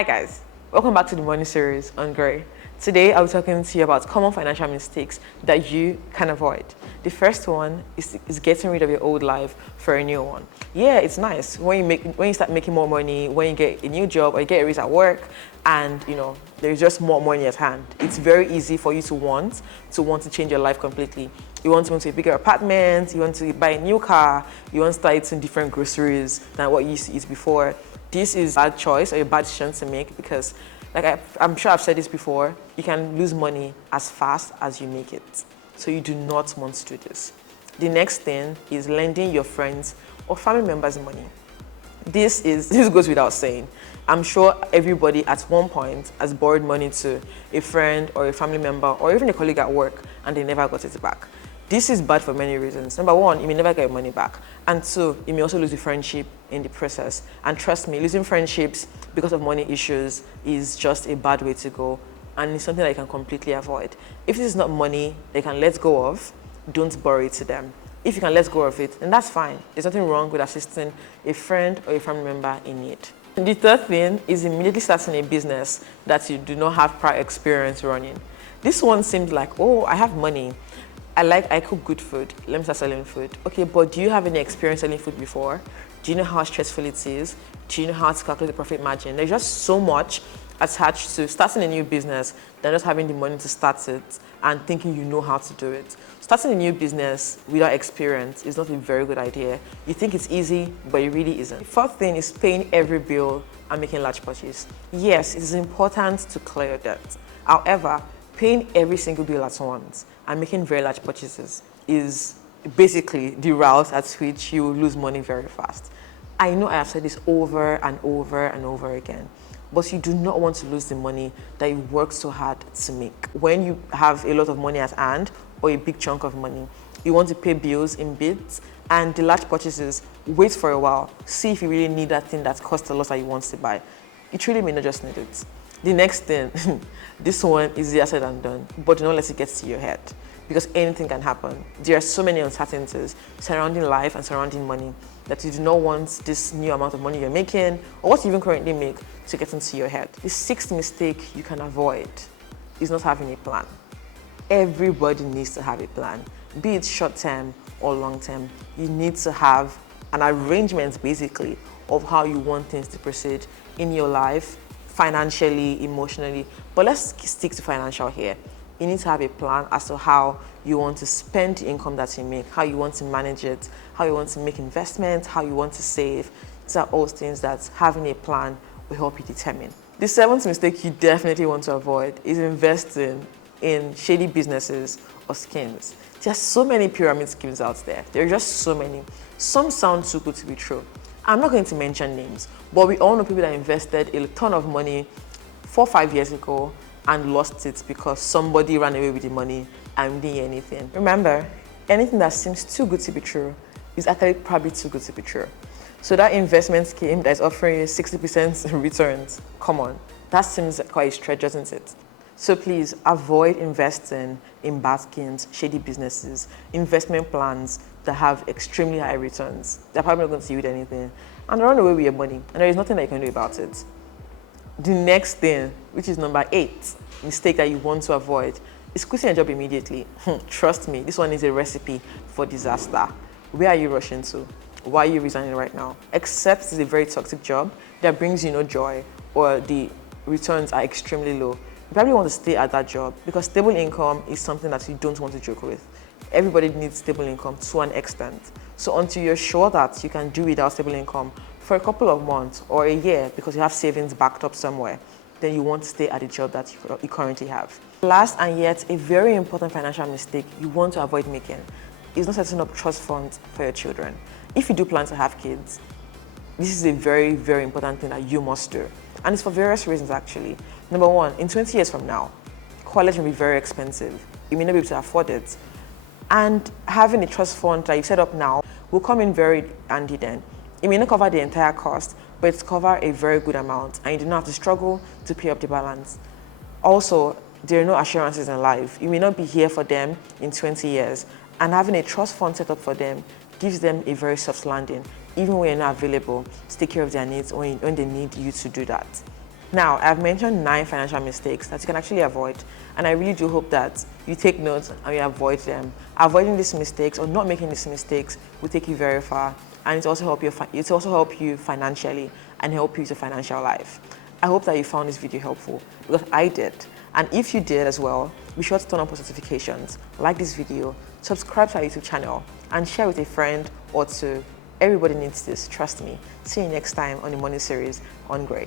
Hi guys, welcome back to the morning series on Grey. Today I'll be talking to you about common financial mistakes that you can avoid. The first one is getting rid of your old life for a new one. Yeah, it's nice when you start making more money, when you get a new job or you get a raise at work, and there's just more money at hand. It's very easy for you to want to change your life completely. You want to move to a bigger apartment, you want to buy a new car, you want to start eating different groceries than what you used to eat before. This is a bad choice or a bad decision to make because, I'm sure I've said this before, you can lose money as fast as you make it. So you do not want to do this. The next thing is lending your friends or family members money. This goes without saying. I'm sure everybody at one point has borrowed money to a friend or a family member or even a colleague at work and they never got it back. This is bad for many reasons. Number one, you may never get your money back. And two, you may also lose the friendship in the process. And trust me, losing friendships because of money issues is just a bad way to go. And it's something that you can completely avoid. If this is not money they can let go of, don't borrow it to them. If you can let go of it, then that's fine. There's nothing wrong with assisting a friend or a family member in need. And the third thing is immediately starting a business that you do not have prior experience running. This one seems like, oh, I have money. I cook good food. Let me start selling food. Okay, but do you have any experience selling food before? Do you know how stressful it is? Do you know how to calculate the profit margin? There's just so much attached to starting a new business than just having the money to start it and thinking you know how to do it. Starting a new business without experience is not a very good idea. You think it's easy, but it really isn't. The fourth thing is paying every bill and making large purchases. Yes, it is important to clear your debt. However, paying every single bill at once and making very large purchases is basically the route at which you lose money very fast. I know I have said this over and over and over again, but you do not want to lose the money that you worked so hard to make. When you have a lot of money at hand or a big chunk of money, you want to pay bills in bits, and the large purchases, wait for a while, see if you really need that thing that costs a lot that you want to buy. You truly may not just need it. The next thing, this one is easier said than done, but do not let it get to your head because anything can happen. There are so many uncertainties surrounding life and surrounding money that you do not want this new amount of money you're making or what you even currently make to get into your head. The sixth mistake you can avoid is not having a plan. Everybody needs to have a plan, be it short term or long term. You need to have an arrangement basically of how you want things to proceed in your life, financially, emotionally, but let's stick to financial here. You need to have a plan as to how you want to spend the income that you make, how you want to manage it, how you want to make investments, how you want to save. These are all things that having a plan will help you determine. The seventh mistake you definitely want to avoid is investing in shady businesses or schemes. There are so many pyramid schemes out there. There are just so many. Some sound too good to be true. I'm not going to mention names, but we all know people that invested a ton of money 4 or 5 years ago and lost it because somebody ran away with the money and we didn't hear anything. Remember, anything that seems too good to be true is actually probably too good to be true. So that investment scheme that is offering you 60% returns, come on, that seems quite a stretch, doesn't it? So please avoid investing in bad schemes, shady businesses, investment plans that have extremely high returns. They're probably not going to yield anything. And they run away with your money. And there is nothing that you can do about it. The next thing, which is number 8, mistake that you want to avoid, is quitting a job immediately. Trust me, this one is a recipe for disaster. Where are you rushing to? Why are you resigning right now? Except it's a very toxic job that brings you no joy or the returns are extremely low. You probably want to stay at that job because stable income is something that you don't want to joke with. Everybody needs stable income to an extent. So until you're sure that you can do without stable income for a couple of months or a year because you have savings backed up somewhere, then you want to stay at the job that you currently have. Last and yet a very important financial mistake you want to avoid making is not setting up trust funds for your children. If you do plan to have kids, this is a very, very important thing that you must do. And it's for various reasons actually. Number one, in 20 years from now, college will be very expensive. You may not be able to afford it. And having a trust fund that you set up now will come in very handy then. It may not cover the entire cost, but it's cover a very good amount and you do not have to struggle to pay up the balance. Also, there are no assurances in life. You may not be here for them in 20 years and having a trust fund set up for them gives them a very soft landing, even when you're not available to take care of their needs or when they need you to do that. Now, I've mentioned 9 financial mistakes that you can actually avoid, and I really do hope that you take notes and you avoid them. Avoiding these mistakes or not making these mistakes will take you very far, and it also help you financially and help you with your financial life. I hope that you found this video helpful, because I did. And if you did as well, be sure to turn on post notifications, like this video, subscribe to our YouTube channel, and share with a friend or two. Everybody needs this, trust me. See you next time on the Money series on Gray.